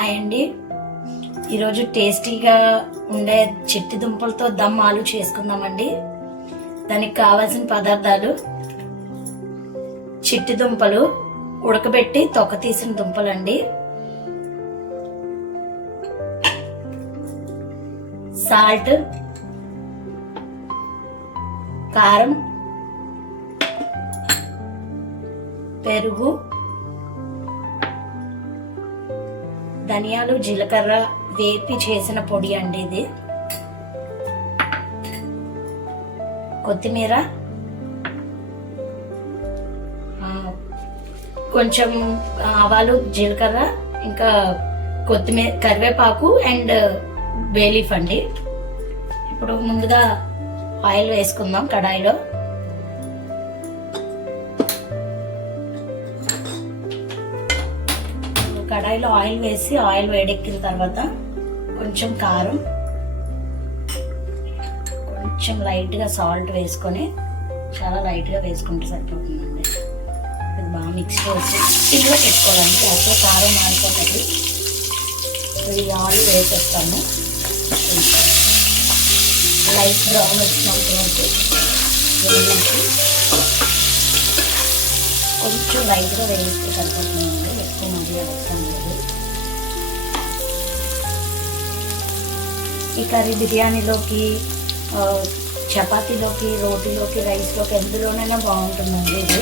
Hi అండి. ఈరోజు టేస్టీగా ఉండే చిట్టి దుంపలతో దమ్ ఆలు చేసుకుందామండి. దానికి కావాల్సిన పదార్థాలు: చిట్టి దుంపలు, ఉడకబెట్టి తొక్క తీసిన దుంపలండి, సాల్ట్, కారం, పెరుగు, ధనియాలు, జీలకర్ర వేపి చేసిన పొడి అండి ఇది, కొత్తిమీర, కొంచెం ఆవాలు, జీలకర్ర, ఇంకా కొత్తిమీర, కరివేపాకు అండ్ బే లీఫ్ అండి. ఇప్పుడు ముందుగా ఆయిల్ వేసుకుందాం కడాయిలో. కడాయిలో ఆయిల్ వేసి ఆయిల్ వేడెక్కిన తర్వాత కొంచెం కారం, కొంచెం లైట్గా సాల్ట్ వేసుకొని, చాలా లైట్గా వేసుకుంటే సరిపోతుందండి. ఇది బాగా మిక్స్ చేసి ఇంట్లో పెట్టుకోవాలండి. అసలు కారం మారిపోతుంది. ఇది ఆయిల్ వేసేస్తాము. లైట్ బ్రౌన్ వచ్చినంత వరకు వేయించి కొంచెం లైట్గా వేయిస్తే సరిపోతుందండి. ఎక్కువ మధ్య అవసరం లేదు. ఈ కర్రీ బిర్యానీలోకి, చపాతీలోకి, రోటీలోకి, రైస్లోకి ఎందులోనైనా బాగుంటుందండి. ఇది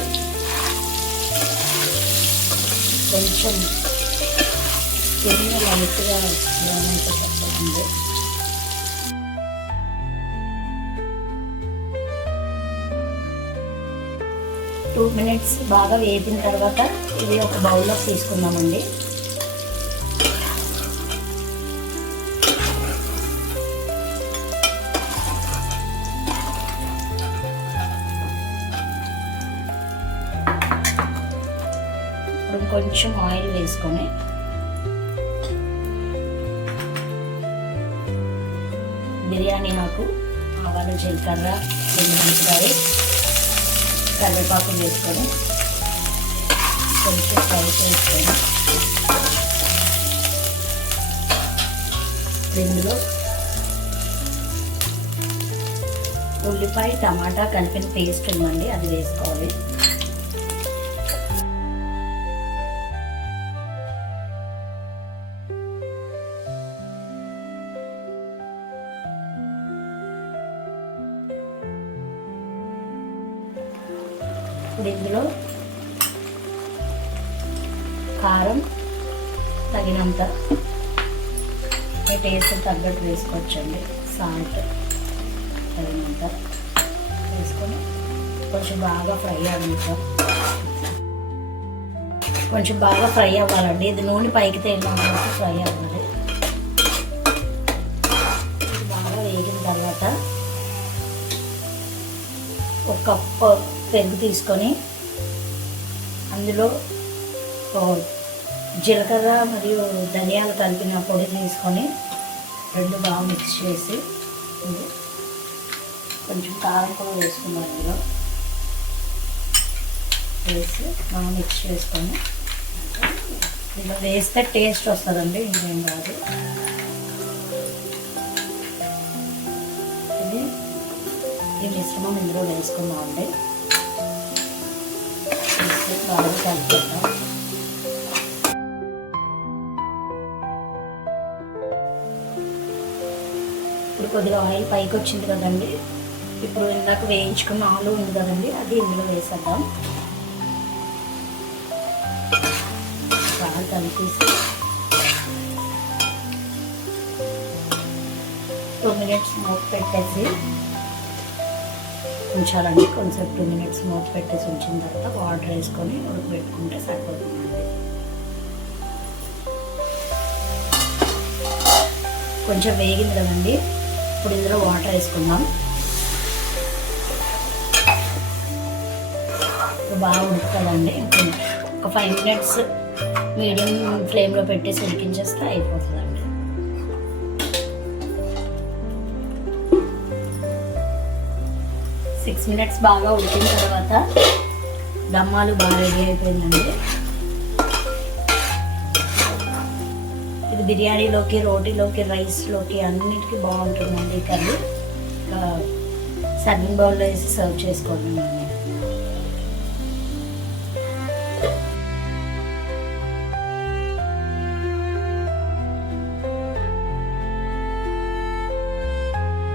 కొంచెం లైట్గా బ్రౌన్ అయితే సరిపోతుంది. టూ మినిట్స్ బాగా వేపిన తర్వాత ఇది ఒక బౌల్లో తీసుకుందామండి. ఇప్పుడు కొంచెం ఆయిల్ వేసుకొని బిర్యానీ ఆకు, ఆవాలు, జీలకర్ర, ఎండుమిరపకాయ, కరివేపాకు వేసుకొని కొంచెం ఫ్రై చేసుకొని ఇందులో ఉల్లిపాయ, టమాటా కలిపిన పేస్ట్ ఉందండి, అది వేసుకోవాలి. ఇప్పుడు ఇందులో కారం తగినంత, మీ టేస్ట్ తగ్గట్టు వేసుకోవచ్చండి. సాల్ట్ తగినంత వేసుకొని కొంచెం బాగా ఫ్రై అవ్వాలండి. ఇది నూనె పైకి తేలినంత ఫ్రై అవ్వాలి. బాగా వేగిన తర్వాత ఒక కప్పు పెరుగు తీసుకొని అందులో జీలకర్ర మరియు ధనియాలు కలిపిన పొడి తీసుకొని రెండు బాగా మిక్స్ చేసి కొంచెం కారం కూడా వేసుకున్నాం. అందులో వేసి బాగా మిక్స్ చేసుకొని ఇలా వేస్తే టేస్ట్ వస్తుందండి, ఇంకేం కాదు. ఇది ఈ మిశ్రమం ఇందులో వేసుకున్నామండి. బాగా కలిపేద్దాం. ఇప్పుడు కొద్దిగా ఆయిల్ పైకి వచ్చింది కదండి. ఇప్పుడు ఇందాక వేయించుకున్న ఆలు ఉంది కదండి, అది ఇందులో వేసేద్దాం. బాగా కలిపేసి 2 మినిట్స్ మూత పెట్టేసి ఉంచాలండి. కొంచెం 2 మినిట్స్ మూత పెట్టేసి ఉంచిన తర్వాత వాటర్ వేసుకొని ఉడకబెట్టుకుంటే సరిపోతుందండి. కొంచెం వేగింది కదండి, ఇప్పుడు ఇందులో వాటర్ వేసుకుందాం. ఇప్పుడు బాగా ఉడుకుతుందండి. ఒక 5 మినిట్స్ మీడియం ఫ్లేమ్లో పెట్టేసి ఉడికించేస్తే అయిపోతుందండి. 6 మినిట్స్ బాగా ఉడికిన తర్వాత దమ్మాలు బాగా రెడీ అయిపోయిందండి. ఇది బిర్యానీలోకి, రోటీలోకి, రైస్లోకి అన్నిటికీ బాగుంటుందండి ఈ కర్రీ. సర్వింగ్ బౌల్లో వేసి సర్వ్ చేసుకోవడం అండి.